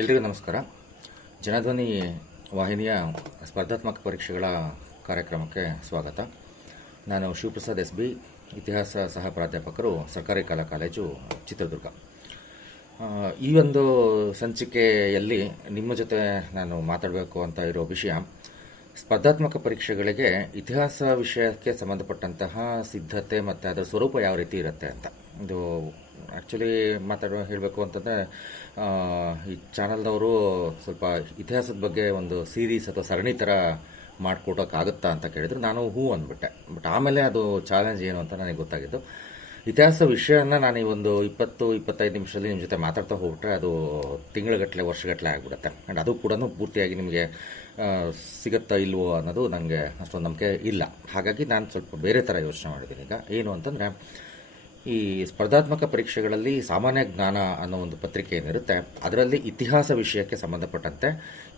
ಎಲ್ರಿಗೂ ನಮಸ್ಕಾರ. ಜನಧ್ವನಿ ವಾಹಿನಿಯ ಸ್ಪರ್ಧಾತ್ಮಕ ಪರೀಕ್ಷೆಗಳ ಕಾರ್ಯಕ್ರಮಕ್ಕೆ ಸ್ವಾಗತ. ನಾನು ಶಿವಪ್ರಸಾದ್ ಎಸ್ ಬಿ, ಇತಿಹಾಸ ಸಹ ಪ್ರಾಧ್ಯಾಪಕರು, ಸರ್ಕಾರಿ ಕಲಾ ಕಾಲೇಜು, ಚಿತ್ರದುರ್ಗ. ಈ ಒಂದು ಸಂಚಿಕೆಯಲ್ಲಿ ನಿಮ್ಮ ಜೊತೆ ನಾನು ಮಾತಾಡಬೇಕು ಅಂತ ಇರೋ ವಿಷಯ, ಸ್ಪರ್ಧಾತ್ಮಕ ಪರೀಕ್ಷೆಗಳಿಗೆ ಇತಿಹಾಸ ವಿಷಯಕ್ಕೆ ಸಂಬಂಧಪಟ್ಟಂತಹ ಸಿದ್ಧತೆ ಮತ್ತು ಅದರ ಸ್ವರೂಪ ಯಾವ ರೀತಿ ಇರುತ್ತೆ ಅಂತ. ಇದು ಆ್ಯಕ್ಚುಲಿ ಹೇಳಬೇಕು ಅಂತಂದರೆ, ಈ ಚಾನಲ್ನವರು ಸ್ವಲ್ಪ ಇತಿಹಾಸದ ಬಗ್ಗೆ ಒಂದು ಸೀರೀಸ್ ಅಥವಾ ಸರಣಿ ಥರ ಮಾಡಿಕೊಡೋಕ್ಕಾಗುತ್ತಾ ಅಂತ ಕೇಳಿದ್ರು. ನಾನು ಹೂ ಅಂದ್ಬಿಟ್ಟೆ. ಬಟ್ ಆಮೇಲೆ ಅದು ಚಾಲೆಂಜ್ ಏನು ಅಂತ ನನಗೆ ಗೊತ್ತಾಗಿದ್ದು. ಇತಿಹಾಸ ವಿಷಯನ ನಾನು ಈ ಒಂದು 20-25 ನಿಮಿಷದಲ್ಲಿ ನಿಮ್ಮ ಜೊತೆ ಮಾತಾಡ್ತಾ ಹೋಗ್ಬಿಟ್ರೆ ಅದು ತಿಂಗಳಗಟ್ಟಲೆ ವರ್ಷಗಟ್ಟಲೆ ಆಗಿಬಿಡುತ್ತೆ. ಆ್ಯಂಡ್ ಅದು ಕೂಡ ಪೂರ್ತಿಯಾಗಿ ನಿಮಗೆ ಸಿಗುತ್ತಾ ಇಲ್ವೋ ಅನ್ನೋದು ನನಗೆ ಅಷ್ಟೊಂದು ನಂಬಿಕೆ ಇಲ್ಲ. ಹಾಗಾಗಿ ನಾನು ಸ್ವಲ್ಪ ಬೇರೆ ಥರ ಯೋಚನೆ ಮಾಡಿದ್ದೀನಿ. ಈಗ ಏನು ಅಂತಂದರೆ, ಈ ಸ್ಪರ್ಧಾತ್ಮಕ ಪರೀಕ್ಷೆಗಳಲ್ಲಿ ಸಾಮಾನ್ಯ ಜ್ಞಾನ ಅನ್ನೋ ಒಂದು ಪತ್ರಿಕೆ ಏನಿರುತ್ತೆ, ಅದರಲ್ಲಿ ಇತಿಹಾಸ ವಿಷಯಕ್ಕೆ ಸಂಬಂಧಪಟ್ಟಂತೆ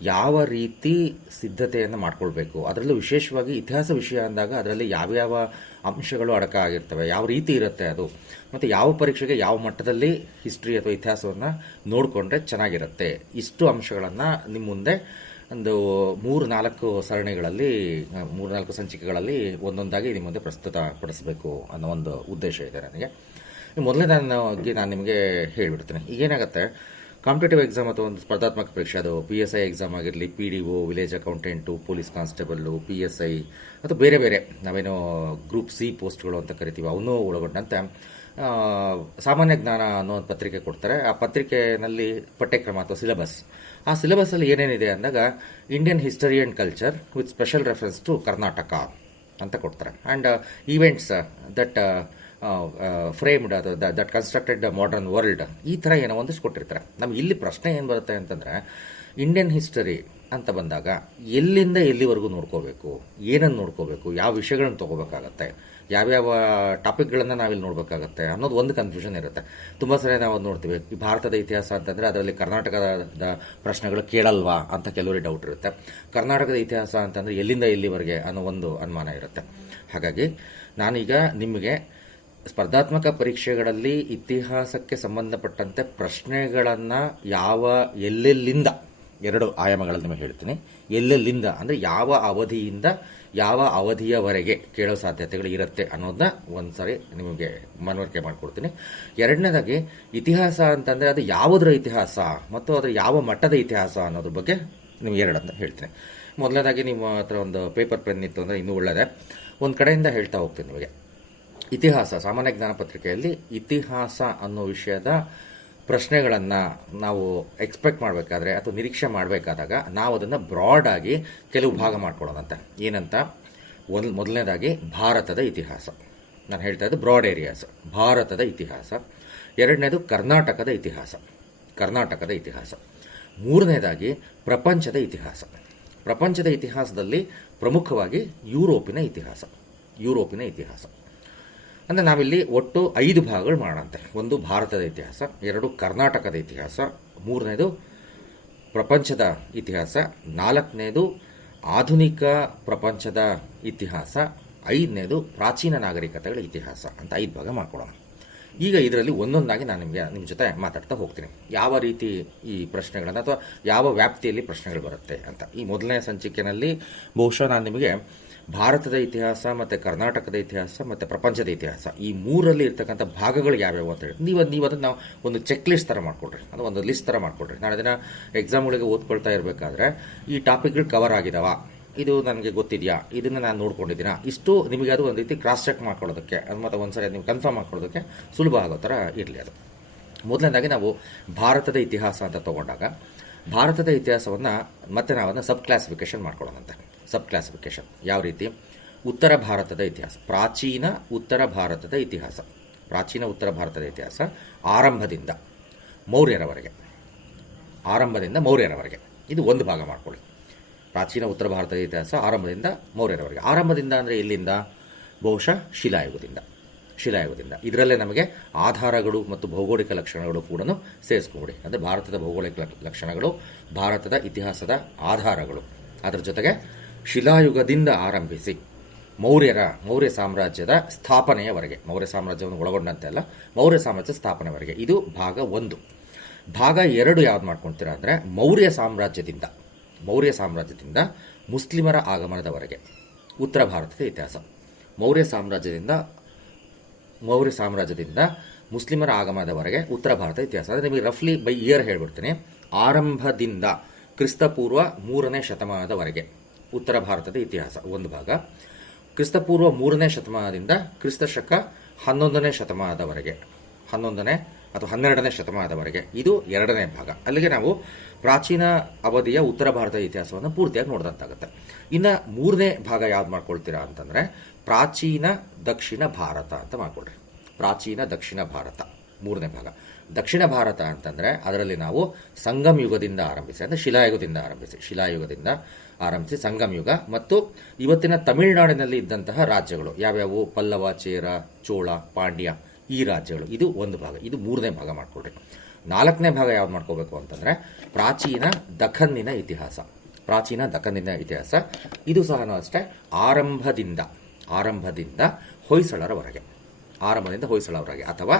ಯಾವ ರೀತಿ ಸಿದ್ಧತೆಯನ್ನು ಮಾಡ್ಕೊಳ್ಬೇಕು, ಅದರಲ್ಲೂ ವಿಶೇಷವಾಗಿ ಇತಿಹಾಸ ವಿಷಯ ಅಂದಾಗ ಅದರಲ್ಲಿ ಯಾವ್ಯಾವ ಅಂಶಗಳು ಅಡಕ ಆಗಿರ್ತವೆ, ಯಾವ ರೀತಿ ಇರುತ್ತೆ ಅದು, ಮತ್ತು ಯಾವ ಪರೀಕ್ಷೆಗೆ ಯಾವ ಮಟ್ಟದಲ್ಲಿ ಹಿಸ್ಟ್ರಿ ಅಥವಾ ಇತಿಹಾಸವನ್ನು ನೋಡಿಕೊಂಡ್ರೆ ಚೆನ್ನಾಗಿರುತ್ತೆ, ಇಷ್ಟು ಅಂಶಗಳನ್ನು ನಿಮ್ಮ ಮುಂದೆ ಒಂದು 3-4 ಸರಣಿಗಳಲ್ಲಿ 3-4 ಸಂಚಿಕೆಗಳಲ್ಲಿ ಒಂದೊಂದಾಗಿ ನಿಮ್ಮ ಮುಂದೆ ಪ್ರಸ್ತುತಪಡಿಸಬೇಕು ಅನ್ನೋ ಒಂದು ಉದ್ದೇಶ ಇದೆ ನನಗೆ. ಮೊದಲನೇದಾಗಿ ನಾನು ನಿಮಗೆ ಹೇಳಿಬಿಡ್ತೀನಿ. ಈಗೇನಾಗುತ್ತೆ, ಕಾಂಪಿಟೇಟಿವ್ ಎಕ್ಸಾಮ್ ಅಥವಾ ಒಂದು ಸ್ಪರ್ಧಾತ್ಮಕ ಪರೀಕ್ಷೆ, ಅದು PSI ಎಕ್ಸಾಮ್ ಆಗಿರಲಿ, PDO, village accountant, police constable, PSI ಮತ್ತು ಬೇರೆ ಬೇರೆ ನಾವೇನೋ ಗ್ರೂಪ್ C ಪೋಸ್ಟ್ಗಳು ಅಂತ ಕರಿತೀವಿ, ಅವನ್ನೂ ಒಳಗೊಂಡಂತೆ ಸಾಮಾನ್ಯ ಜ್ಞಾನ ಅನ್ನೋ ಒಂದು ಪತ್ರಿಕೆ ಕೊಡ್ತಾರೆ. ಆ ಪತ್ರಿಕೆಯಲ್ಲಿ ಪಠ್ಯಕ್ರಮ ಅಥವಾ ಸಿಲೆಬಸ್, ಆ ಸಿಲೆಬಸ್ಸಲ್ಲಿ ಏನೇನಿದೆ ಅಂದಾಗ Indian history and culture with special reference to Karnataka ಅಂತ ಕೊಡ್ತಾರೆ. ಆ್ಯಂಡ್ ಈವೆಂಟ್ಸ್ ದಟ್ ಫ್ರೇಮ್ಡ್ ಅದು ದಟ್ ಕನ್ಸ್ಟ್ರಕ್ಟೆಡ್ ಮಾಡರ್ನ್ ವರ್ಲ್ಡ್, ಈ ಥರ ಏನೋ ಒಂದಿಷ್ಟು ಕೊಟ್ಟಿರ್ತಾರೆ. ನಮ್ಗೆ ಇಲ್ಲಿ ಪ್ರಶ್ನೆ ಏನು ಬರುತ್ತೆ ಅಂತಂದರೆ, ಇಂಡಿಯನ್ ಹಿಸ್ಟರಿ ಅಂತ ಬಂದಾಗ ಎಲ್ಲಿಂದ ಎಲ್ಲಿವರೆಗೂ ನೋಡ್ಕೋಬೇಕು, ಏನನ್ನು ನೋಡ್ಕೋಬೇಕು, ಯಾವ ವಿಷಯಗಳನ್ನು ತೊಗೋಬೇಕಾಗತ್ತೆ, ಯಾವ್ಯಾವ ಟಾಪಿಕ್ಗಳನ್ನು ನಾವಿಲ್ಲಿ ನೋಡಬೇಕಾಗತ್ತೆ ಅನ್ನೋದು ಒಂದು ಕನ್ಫ್ಯೂಷನ್ ಇರುತ್ತೆ. ತುಂಬ ಸರಿ ನಾವು ಅದು ನೋಡ್ತೀವಿ, ಈ ಭಾರತದ ಇತಿಹಾಸ ಅಂತಂದರೆ ಅದರಲ್ಲಿ ಕರ್ನಾಟಕದ ಪ್ರಶ್ನೆಗಳು ಕೇಳಲ್ವಾ ಅಂತ ಕೆಲವರಿಗೆ ಡೌಟ್ ಇರುತ್ತೆ. ಕರ್ನಾಟಕದ ಇತಿಹಾಸ ಅಂತಂದರೆ ಎಲ್ಲಿಂದ ಎಲ್ಲಿವರೆಗೆ ಅನ್ನೋ ಒಂದು ಅನುಮಾನ ಇರುತ್ತೆ. ಹಾಗಾಗಿ ನಾನೀಗ ನಿಮಗೆ ಸ್ಪರ್ಧಾತ್ಮಕ ಪರೀಕ್ಷೆಗಳಲ್ಲಿ ಇತಿಹಾಸಕ್ಕೆ ಸಂಬಂಧಪಟ್ಟಂತೆ ಪ್ರಶ್ನೆಗಳನ್ನು ಎಲ್ಲೆಲ್ಲಿಂದ 2 ಆಯಾಮಗಳಲ್ಲಿ ನಿಮಗೆ ಹೇಳ್ತೀನಿ. ಎಲ್ಲೆಲ್ಲಿಂದ ಅಂದರೆ ಯಾವ ಅವಧಿಯಿಂದ ಯಾವ ಅವಧಿಯವರೆಗೆ ಕೇಳೋ ಸಾಧ್ಯತೆಗಳು ಇರುತ್ತೆ ಅನ್ನೋದನ್ನ ಒಂದು ಸಾರಿ ನಿಮಗೆ ಮನವರಿಕೆ ಮಾಡಿಕೊಡ್ತೀನಿ. ಎರಡನೇದಾಗಿ, ಇತಿಹಾಸ ಅಂತಂದರೆ ಅದು ಯಾವುದರ ಇತಿಹಾಸ ಮತ್ತು ಅದರ ಯಾವ ಮಟ್ಟದ ಇತಿಹಾಸ ಅನ್ನೋದ್ರ ಬಗ್ಗೆ ನಿಮ್ಗೆ 2 ಅಂತ ಹೇಳ್ತೀನಿ. ಮೊದಲನೇದಾಗಿ ನಿಮ್ಮ ಹತ್ರ ಒಂದು ಪೇಪರ್ ಪೆನ್ ಇತ್ತು ಅಂದರೆ ಇನ್ನೂ ಒಳ್ಳೆಯದೇ. ಒಂದು ಕಡೆಯಿಂದ ಹೇಳ್ತಾ ಹೋಗ್ತೀನಿ ನಿಮಗೆ. ಇತಿಹಾಸ, ಸಾಮಾನ್ಯ ಜ್ಞಾನ ಪತ್ರಿಕೆಯಲ್ಲಿ ಇತಿಹಾಸ ಅನ್ನೋ ವಿಷಯದ ಪ್ರಶ್ನೆಗಳನ್ನು ನಾವು ಎಕ್ಸ್ಪೆಕ್ಟ್ ಮಾಡಬೇಕಾದ್ರೆ ಅಥವಾ ನಿರೀಕ್ಷೆ ಮಾಡಬೇಕಾದಾಗ ನಾವು ಅದನ್ನು ಬ್ರಾಡಾಗಿ ಕೆಲವು ಭಾಗ ಮಾಡ್ಕೊಳ್ಳೋದಂತೆ. ಏನಂತ, ಮೊದಲನೇದಾಗಿ ಭಾರತದ ಇತಿಹಾಸ, ನಾನು ಹೇಳ್ತಾ ಇದ್ದು ಬ್ರಾಡ್ ಏರಿಯಾಸ್, ಭಾರತದ ಇತಿಹಾಸ. ಎರಡನೇದು ಕರ್ನಾಟಕದ ಇತಿಹಾಸ, ಕರ್ನಾಟಕದ ಇತಿಹಾಸ. ಮೂರನೇದಾಗಿ ಪ್ರಪಂಚದ ಇತಿಹಾಸ. ಪ್ರಪಂಚದ ಇತಿಹಾಸದಲ್ಲಿ ಪ್ರಮುಖವಾಗಿ ಯುರೋಪಿನ ಇತಿಹಾಸ, ಯುರೋಪಿನ ಇತಿಹಾಸ. ಅಂದರೆ ನಾವಿಲ್ಲಿ ಒಟ್ಟು 5 ಭಾಗಗಳು ಮಾಡೋಣಂತೆ. ಒಂದು ಭಾರತದ ಇತಿಹಾಸ, 2 ಕರ್ನಾಟಕದ ಇತಿಹಾಸ, 3ನೇದು ಪ್ರಪಂಚದ ಇತಿಹಾಸ, 4ನೇದು ಆಧುನಿಕ ಪ್ರಪಂಚದ ಇತಿಹಾಸ, 5ನೇದು ಪ್ರಾಚೀನ ನಾಗರಿಕತೆಗಳ ಇತಿಹಾಸ ಅಂತ 5 ಭಾಗ ಮಾಡ್ಕೊಳ್ಳೋಣ. ಈಗ ಇದರಲ್ಲಿ ಒಂದೊಂದಾಗಿ ನಾನು ನಿಮ್ಮ ಜೊತೆ ಮಾತಾಡ್ತಾ ಹೋಗ್ತೀನಿ, ಯಾವ ರೀತಿ ಈ ಪ್ರಶ್ನೆಗಳನ್ನು ಅಥವಾ ಯಾವ ವ್ಯಾಪ್ತಿಯಲ್ಲಿ ಪ್ರಶ್ನೆಗಳು ಬರುತ್ತೆ ಅಂತ. ಈ ಮೊದಲನೇ ಸಂಚಿಕೆಯಲ್ಲಿ ಬಹುಶಃ ನಾನು ನಿಮಗೆ ಭಾರತದ ಇತಿಹಾಸ ಮತ್ತು ಕರ್ನಾಟಕದ ಇತಿಹಾಸ ಮತ್ತು ಪ್ರಪಂಚದ ಇತಿಹಾಸ, ಈ 3ರಲ್ಲಿ ಇರ್ತಕ್ಕಂಥ ಭಾಗಗಳು ಯಾವ್ಯಾವು ಅಂತ ಹೇಳಿ ನೀವು ಅದನ್ನು ನಾವು ಒಂದು ಚೆಕ್ ಲಿಸ್ಟ್ ಥರ ಮಾಡ್ಕೊಳ್ರಿ, ಅದು ಒಂದು ಲಿಸ್ಟ್ ಥರ ಮಾಡ್ಕೊಳ್ರಿ. ನಾಳೆ ದಿನ ಎಕ್ಸಾಮ್ಗಳಿಗೆ ಓದ್ಕೊಳ್ತಾ ಇರಬೇಕಾದ್ರೆ ಈ ಟಾಪಿಕ್ಗಳು ಕವರ್ ಆಗಿದಾವ, ಇದು ನನಗೆ ಗೊತ್ತಿದೆಯಾ, ಇದನ್ನು ನಾನು ನೋಡ್ಕೊಂಡಿದ್ದೀನಾ, ಇಷ್ಟು ನಿಮಗೆ ಅದು ಒಂದು ರೀತಿ ಕ್ರಾಸ್ ಚೆಕ್ ಮಾಡ್ಕೊಳ್ಳೋದಕ್ಕೆ ಮತ್ತು ಒಂದ್ಸರಿ ನೀವು ಕನ್ಫರ್ಮ್ ಮಾಡ್ಕೊಳ್ಳೋದಕ್ಕೆ ಸುಲಭ ಆಗೋ ಥರ ಇರಲಿ ಅದು. ಮೊದಲನೇದಾಗಿ ನಾವು ಭಾರತದ ಇತಿಹಾಸ ಅಂತ ತೊಗೊಂಡಾಗ, ಭಾರತದ ಇತಿಹಾಸವನ್ನು ಮತ್ತೆ ನಾವದನ್ನು ಸಬ್ ಕ್ಲಾಸಿಫಿಕೇಷನ್ ಮಾಡ್ಕೊಳ್ಳೋಣಂತೆ. ಸಬ್ ಕ್ಲಾಸಿಫಿಕೇಷನ್ ಯಾವ ರೀತಿ? ಉತ್ತರ ಭಾರತದ ಇತಿಹಾಸ, ಪ್ರಾಚೀನ ಉತ್ತರ ಭಾರತದ ಇತಿಹಾಸ, ಪ್ರಾಚೀನ ಉತ್ತರ ಭಾರತದ ಇತಿಹಾಸ ಆರಂಭದಿಂದ ಮೌರ್ಯರವರೆಗೆ, ಆರಂಭದಿಂದ ಮೌರ್ಯರವರೆಗೆ, ಇದು ಒಂದು ಭಾಗ ಮಾಡ್ಕೊಳ್ಳಿ. ಪ್ರಾಚೀನ ಉತ್ತರ ಭಾರತದ ಇತಿಹಾಸ ಆರಂಭದಿಂದ ಮೌರ್ಯರವರೆಗೆ. ಆರಂಭದಿಂದ ಅಂದರೆ ಎಲ್ಲಿಂದ? ಬಹುಶಃ ಶಿಲಾಯುಗದಿಂದ, ಶಿಲಾಯುಗದಿಂದ. ಇದರಲ್ಲೇ ನಮಗೆ ಆಧಾರಗಳು ಮತ್ತು ಭೌಗೋಳಿಕ ಲಕ್ಷಣಗಳು ಕೂಡ ಸೇರಿಸ್ಕೊಂಬಿಡಿ. ಅಂದರೆ ಭಾರತದ ಭೌಗೋಳಿಕ ಲಕ್ಷಣಗಳು, ಭಾರತದ ಇತಿಹಾಸದ ಆಧಾರಗಳು, ಅದರ ಜೊತೆಗೆ ಶಿಲಾಯುಗದಿಂದ ಆರಂಭಿಸಿ ಮೌರ್ಯ ಸಾಮ್ರಾಜ್ಯದ ಸ್ಥಾಪನೆಯವರೆಗೆ, ಮೌರ್ಯ ಸಾಮ್ರಾಜ್ಯವನ್ನು ಒಳಗೊಂಡಂತೆ ಅಲ್ಲ, ಮೌರ್ಯ ಸಾಮ್ರಾಜ್ಯದ ಸ್ಥಾಪನೆಯವರೆಗೆ, ಇದು ಭಾಗ 1. ಭಾಗ 2 ಯಾವ್ದು ಮಾಡ್ಕೊಳ್ತೀರಾ ಅಂದರೆ ಮೌರ್ಯ ಸಾಮ್ರಾಜ್ಯದಿಂದ ಮುಸ್ಲಿಮರ ಆಗಮನದವರೆಗೆ ಉತ್ತರ ಭಾರತದ ಇತಿಹಾಸ. ಮೌರ್ಯ ಸಾಮ್ರಾಜ್ಯದಿಂದ ಮುಸ್ಲಿಮರ ಆಗಮನದವರೆಗೆ ಉತ್ತರ ಭಾರತದ ಇತಿಹಾಸ. ಅಂದರೆ ನಿಮಗೆ ರಫ್ಲಿ ಬೈ ಇಯರ್ ಹೇಳ್ಬಿಡ್ತೀನಿ. ಆರಂಭದಿಂದ ಕ್ರಿಸ್ತಪೂರ್ವ 3ನೇ ಶತಮಾನದವರೆಗೆ ಉತ್ತರ ಭಾರತದ ಇತಿಹಾಸ ಒಂದು ಭಾಗ, ಕ್ರಿಸ್ತಪೂರ್ವ 3ನೇ ಶತಮಾನದಿಂದ ಕ್ರಿಸ್ತಶಕ 11ನೇ ಶತಮಾನದವರೆಗೆ, 11ನೇ ಅಥವಾ 12ನೇ ಶತಮಾನದವರೆಗೆ ಇದು 2ನೇ ಭಾಗ. ಅಲ್ಲಿಗೆ ನಾವು ಪ್ರಾಚೀನ ಅವಧಿಯ ಉತ್ತರ ಭಾರತದ ಇತಿಹಾಸವನ್ನು ಪೂರ್ತಿಯಾಗಿ ನೋಡಿದಂತಾಗುತ್ತೆ. ಇನ್ನು 3ನೇ ಭಾಗ ಯಾವ್ದು ಮಾಡ್ಕೊಳ್ತೀರಾ ಅಂತಂದರೆ ಪ್ರಾಚೀನ ದಕ್ಷಿಣ ಭಾರತ ಅಂತ ಮಾಡ್ಕೊಳ್ರಿ. ಪ್ರಾಚೀನ ದಕ್ಷಿಣ ಭಾರತ 3ನೇ ಭಾಗ. ದಕ್ಷಿಣ ಭಾರತ ಅಂತಂದರೆ ಅದರಲ್ಲಿ ನಾವು ಸಂಗಮ ಯುಗದಿಂದ ಆರಂಭಿಸಿ, ಅಂದರೆ ಶಿಲಾಯುಗದಿಂದ ಆರಂಭಿಸಿ ಸಂಗಮ ಯುಗ ಮತ್ತು ಇವತ್ತಿನ ತಮಿಳುನಾಡಿನಲ್ಲಿ ಇದ್ದಂತಹ ರಾಜ್ಯಗಳು ಯಾವ್ಯಾವು, ಪಲ್ಲವ, ಚೇರ, ಚೋಳ, ಪಾಂಡ್ಯ, ಈ ರಾಜ್ಯಗಳು. ಇದು ಒಂದು ಭಾಗ. ಇದು 3ನೇ ಭಾಗ ಮಾಡ್ಕೊಳ್ರಿ. 4ನೇ ಭಾಗ ಯಾವ್ದು ಮಾಡ್ಕೋಬೇಕು ಅಂತಂದರೆ ಪ್ರಾಚೀನ ದಖನ್ನಿನ ಇತಿಹಾಸ. ಇದು ಸಹ ಅಷ್ಟೇ ಆರಂಭದಿಂದ ಹೊಯ್ಸಳರವರೆಗೆ ಅಥವಾ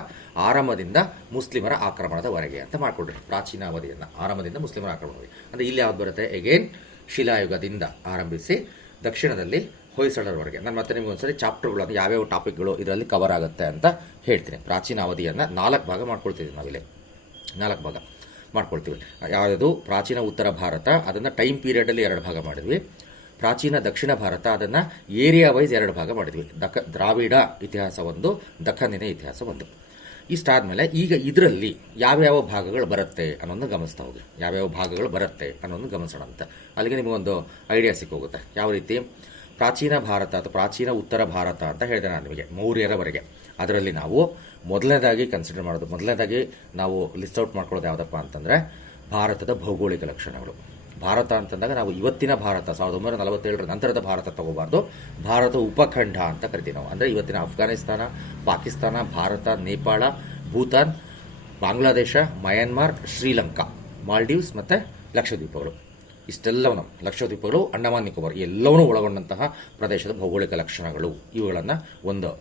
ಆರಂಭದಿಂದ ಮುಸ್ಲಿಮರ ಆಕ್ರಮಣದವರೆಗೆ ಅಂತ ಮಾಡ್ಕೊಳ್ರಿ. ಪ್ರಾಚೀನ ಅವಧಿಯನ್ನು ಆರಂಭದಿಂದ ಮುಸ್ಲಿಮರ ಆಕ್ರಮಣವರೆಗೆ. ಅಂದರೆ ಇಲ್ಲಿ ಯಾವ್ದು ಬರುತ್ತೆ, ಎಗೇನ್ ಶಿಲಾಯುಗದಿಂದ ಆರಂಭಿಸಿ ದಕ್ಷಿಣದಲ್ಲಿ ಹೊಯ್ಸಳರವರೆಗೆ. ನಾನು ಮತ್ತೆ ನಿಮಗೆ ಒಂದ್ಸರಿ ಚಾಪ್ಟರ್ಗಳು ಅಂದರೆ ಯಾವ್ಯಾವ ಟಾಪಿಕ್ಗಳು ಇದರಲ್ಲಿ ಕವರ್ ಆಗುತ್ತೆ ಅಂತ ಹೇಳ್ತೀನಿ. ಪ್ರಾಚೀನ ಅವಧಿಯನ್ನು 4 ಭಾಗ ಮಾಡ್ಕೊಳ್ತಿದ್ದೀವಿ ನಾವಿಲ್ಲಿ. 4 ಭಾಗ ಮಾಡ್ಕೊಳ್ತೀವಿ. ಯಾವುದು ಪ್ರಾಚೀನ ಉತ್ತರ ಭಾರತ, ಅದನ್ನು ಟೈಮ್ ಪೀರಿಯಡಲ್ಲಿ 2 ಭಾಗ ಮಾಡಿದ್ವಿ. ಪ್ರಾಚೀನ ದಕ್ಷಿಣ ಭಾರತ, ಅದನ್ನು ಏರಿಯಾ ವೈಸ್ 2 ಭಾಗ ಮಾಡಿದ್ವಿ. ದ್ರಾವಿಡ ಇತಿಹಾಸ ಒಂದು, ದಖನ್ನಿನ ಇತಿಹಾಸ ಒಂದು. ಇಷ್ಟಾದಮೇಲೆ ಈಗ ಇದರಲ್ಲಿ ಯಾವ್ಯಾವ ಭಾಗಗಳು ಬರುತ್ತೆ ಅನ್ನೋದನ್ನು ಗಮನಿಸ್ತಾ ಹೋಗಿ. ಗಮನಿಸೋಣ ಅಂತ. ಅಲ್ಲಿಗೆ ನಿಮಗೊಂದು ಐಡಿಯಾ ಸಿಕ್ಕೋಗುತ್ತೆ. ಯಾವ ರೀತಿ ಪ್ರಾಚೀನ ಭಾರತ ಅಥವಾ ಪ್ರಾಚೀನ ಉತ್ತರ ಭಾರತ ಅಂತ ಹೇಳಿದೆ ನಾನು ನಿಮಗೆ, ಮೌರ್ಯರವರೆಗೆ. ಅದರಲ್ಲಿ ನಾವು ಮೊದಲನೇದಾಗಿ ನಾವು ಲಿಸ್ಟ್ ಔಟ್ ಮಾಡ್ಕೊಳ್ಳೋದು ಯಾವುದಪ್ಪ ಅಂತಂದರೆ ಭಾರತದ ಭೌಗೋಳಿಕ ಲಕ್ಷಣಗಳು. ಭಾರತ ಅಂತಂದಾಗ ನಾವು ಇವತ್ತಿನ ಭಾರತ 1947 ನಂತರದ ಭಾರತ ತಗೋಬಾರ್ದು. ಭಾರತ ಉಪಖಂಡ ಅಂತ ಕರಿತೀವಿ ನಾವು. ಅಂದರೆ ಇವತ್ತಿನ ಅಫ್ಘಾನಿಸ್ತಾನ, ಪಾಕಿಸ್ತಾನ, ಭಾರತ, ನೇಪಾಳ, ಭೂತಾನ್, ಬಾಂಗ್ಲಾದೇಶ, ಮಯನ್ಮಾರ್, ಶ್ರೀಲಂಕಾ, ಮಾಲ್ಡೀವ್ಸ್ ಮತ್ತು ಲಕ್ಷದ್ವೀಪಗಳು. ಇಷ್ಟೆಲ್ಲವೂ ಲಕ್ಷದ್ವೀಪಗಳು, ಅಂಡಮಾನ್ ನಿಕೋಬಾರ್ ಎಲ್ಲವನ್ನೂ ಒಳಗೊಂಡಂತಹ ಪ್ರದೇಶದ ಭೌಗೋಳಿಕ ಲಕ್ಷಣಗಳು. ಇವುಗಳನ್ನು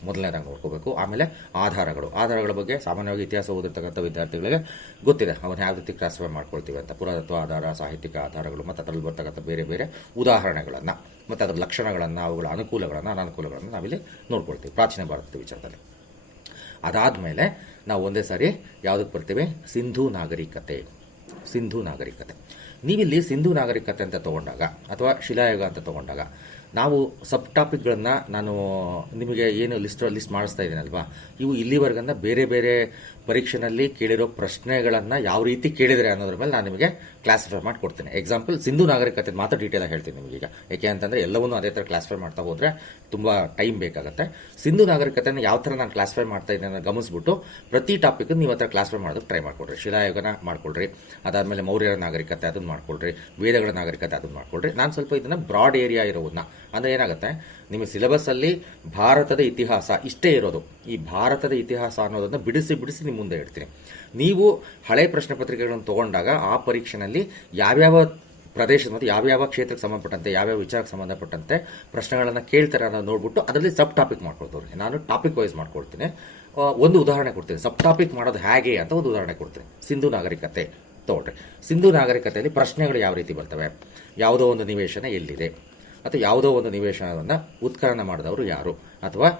ಮೊದಲನೇದಾಗಿ ನೋಡ್ಕೋಬೇಕು. ಆಮೇಲೆ ಆಧಾರಗಳ ಬಗ್ಗೆ ಸಾಮಾನ್ಯವಾಗಿ ಇತಿಹಾಸ ಓದಿರ್ತಕ್ಕಂಥ ವಿದ್ಯಾರ್ಥಿಗಳಿಗೆ ಗೊತ್ತಿದೆ, ಅವನ್ನ ಯಾವ ರೀತಿ ಕ್ಲಾಸಿಫೈ ಮಾಡ್ಕೊಳ್ತೀವಿ ಅಂತ. ಪುರಾತತ್ವ ಆಧಾರ, ಸಾಹಿತ್ಯಿಕ ಆಧಾರಗಳು ಮತ್ತು ಅದರಲ್ಲಿ ಬರ್ತಕ್ಕಂಥ ಬೇರೆ ಬೇರೆ ಉದಾಹರಣೆಗಳನ್ನು ಮತ್ತು ಅದರ ಲಕ್ಷಣಗಳನ್ನು, ಅವುಗಳ ಅನುಕೂಲಗಳನ್ನು, ಅನಾನುಕೂಲಗಳನ್ನು ನಾವಿಲ್ಲಿ ನೋಡ್ಕೊಳ್ತೀವಿ ಪ್ರಾಚೀನ ಭಾರತದ ವಿಚಾರದಲ್ಲಿ. ಅದಾದಮೇಲೆ ನಾವು ಒಂದೇ ಸಾರಿ ಯಾವುದಕ್ಕೆ ಬರ್ತೀವಿ, ಸಿಂಧೂ ನಾಗರಿಕತೆ. ನೀವಿಲ್ಲಿ ಸಿಂಧೂ ನಾಗರಿಕತೆ ಅಂತ ತಗೊಂಡಾಗ ಅಥವಾ ಶಿಲಾಯುಗ ಅಂತ ತಗೊಂಡಾಗ ನಾವು ಸಬ್ ಟಾಪಿಕ್ಗಳನ್ನು ನಾನು ನಿಮಗೆ ಏನು ಲಿಸ್ಟ್ ಮಾಡಿಸ್ತಾ ಇದ್ದೀನಲ್ವಾ, ಇವು ಇಲ್ಲಿವರೆಗನ್ನ ಬೇರೆ ಬೇರೆ ಪರೀಕ್ಷೆನಲ್ಲಿ ಕೇಳಿರೋ ಪ್ರಶ್ನೆಗಳನ್ನು ಯಾವ ರೀತಿ ಕೇಳಿದರೆ ಅನ್ನೋದ್ರ ಮೇಲೆ ನಾನು ನಿಮಗೆ ಕ್ಲಾಸಿಫೈ ಮಾಡಿ ಕೊಡ್ತೇನೆ. ಎಕ್ಸಾಂಪಲ್ ಸಿಂಧೂ ನಾಗರಿಕತೆ ಮಾತ್ರ ಡೀಟೇಲಾಗಿ ಹೇಳ್ತೀನಿ ನಿಮಗೀಗ. ಯಾಕೆ ಅಂತಂದರೆ ಎಲ್ಲವನ್ನೂ ಅದೇ ಥರ ಕ್ಲಾಸಿಫೈ ಮಾಡ್ತಾ ಹೋದರೆ ತುಂಬ ಟೈಮ್ ಬೇಕಾಗುತ್ತೆ. ಸಿಂಧೂ ನಾಗರಿಕತೆಯನ್ನು ಯಾವ ಥರ ನಾನು ಕ್ಲಾಸಿಫೈ ಮಾಡ್ತಾ ಇದ್ದೀನಿ ಅನ್ನೋ ಗಮನಿಸ್ಬಿಟ್ಟು ಪ್ರತಿ ಟಾಪಿಕ್ ನೀವು ಆ ಥರ ಕ್ಲಾಸಿಫೈ ಮಾಡೋದಕ್ಕೆ ಟ್ರೈ ಮಾಡ್ಕೊಳ್ರಿ. ಶಿಲಾಯುಗನ ಮಾಡ್ಕೊಳ್ರಿ, ಅದಾದಮೇಲೆ ಮೌರ್ಯರ ನಾಗರಿಕತೆ ಅದನ್ನು ಮಾಡ್ಕೊಳ್ರಿ, ವೇದಗಳ ನಾಗರಿಕತೆ ಅದನ್ನು ಮಾಡ್ಕೊಳ್ರಿ. ನಾನು ಸ್ವಲ್ಪ ಇದನ್ನು ಬ್ರಾಡ್ ಏರಿಯಾ ಇರೋದನ್ನ, ಅಂದರೆ ಏನಾಗುತ್ತೆ ನಿಮ್ಮ ಸಿಲೆಬಸ್ಸಲ್ಲಿ ಭಾರತದ ಇತಿಹಾಸ ಇಷ್ಟೇ ಇರೋದು. ಈ ಭಾರತದ ಇತಿಹಾಸ ಅನ್ನೋದನ್ನು ಬಿಡಿಸಿ ನಿಮ್ಮ ಮುಂದೆ ಇಡ್ತೀನಿ. ನೀವು ಹಳೆ ಪ್ರಶ್ನೆ ಪತ್ರಿಕೆಗಳನ್ನು ತಗೊಂಡಾಗ ಆ ಪರೀಕ್ಷೆನಲ್ಲಿ ಯಾವ್ಯಾವ ಪ್ರದೇಶದ ಮತ್ತು ಯಾವ್ಯಾವ ಕ್ಷೇತ್ರಕ್ಕೆ ಸಂಬಂಧಪಟ್ಟಂತೆ, ಯಾವ್ಯಾವ ವಿಚಾರಕ್ಕೆ ಸಂಬಂಧಪಟ್ಟಂತೆ ಪ್ರಶ್ನೆಗಳನ್ನು ಕೇಳ್ತಾರೆ ಅನ್ನೋದು ನೋಡ್ಬಿಟ್ಟು ಅದರಲ್ಲಿ ಸಬ್ ಟಾಪಿಕ್ ಮಾಡ್ಕೊಳ್ತವ್ರಿ. ನಾನು ಟಾಪಿಕ್ ವೈಸ್ ಮಾಡ್ಕೊಳ್ತೀನಿ. ಒಂದು ಉದಾಹರಣೆ ಕೊಡ್ತೀನಿ, ಸಬ್ ಟಾಪಿಕ್ ಮಾಡೋದು ಹೇಗೆ ಅಂತ ಒಂದು ಉದಾಹರಣೆ ಕೊಡ್ತೀನಿ. ಸಿಂಧೂ ನಾಗರಿಕತೆ ತಗೊಳ್ರಿ. ಸಿಂಧೂ ನಾಗರಿಕತೆಯಲ್ಲಿ ಪ್ರಶ್ನೆಗಳು ಯಾವ ರೀತಿ ಬರ್ತವೆ, ಯಾವುದೋ ಒಂದು ನಿವೇಶನ ಎಲ್ಲಿದೆ, ಅಥವಾ ಯಾವುದೋ ಒಂದು ನಿವೇಶನವನ್ನು ಉತ್ಖನನ ಮಾಡಿದವರು ಯಾರು, ಅಥವಾ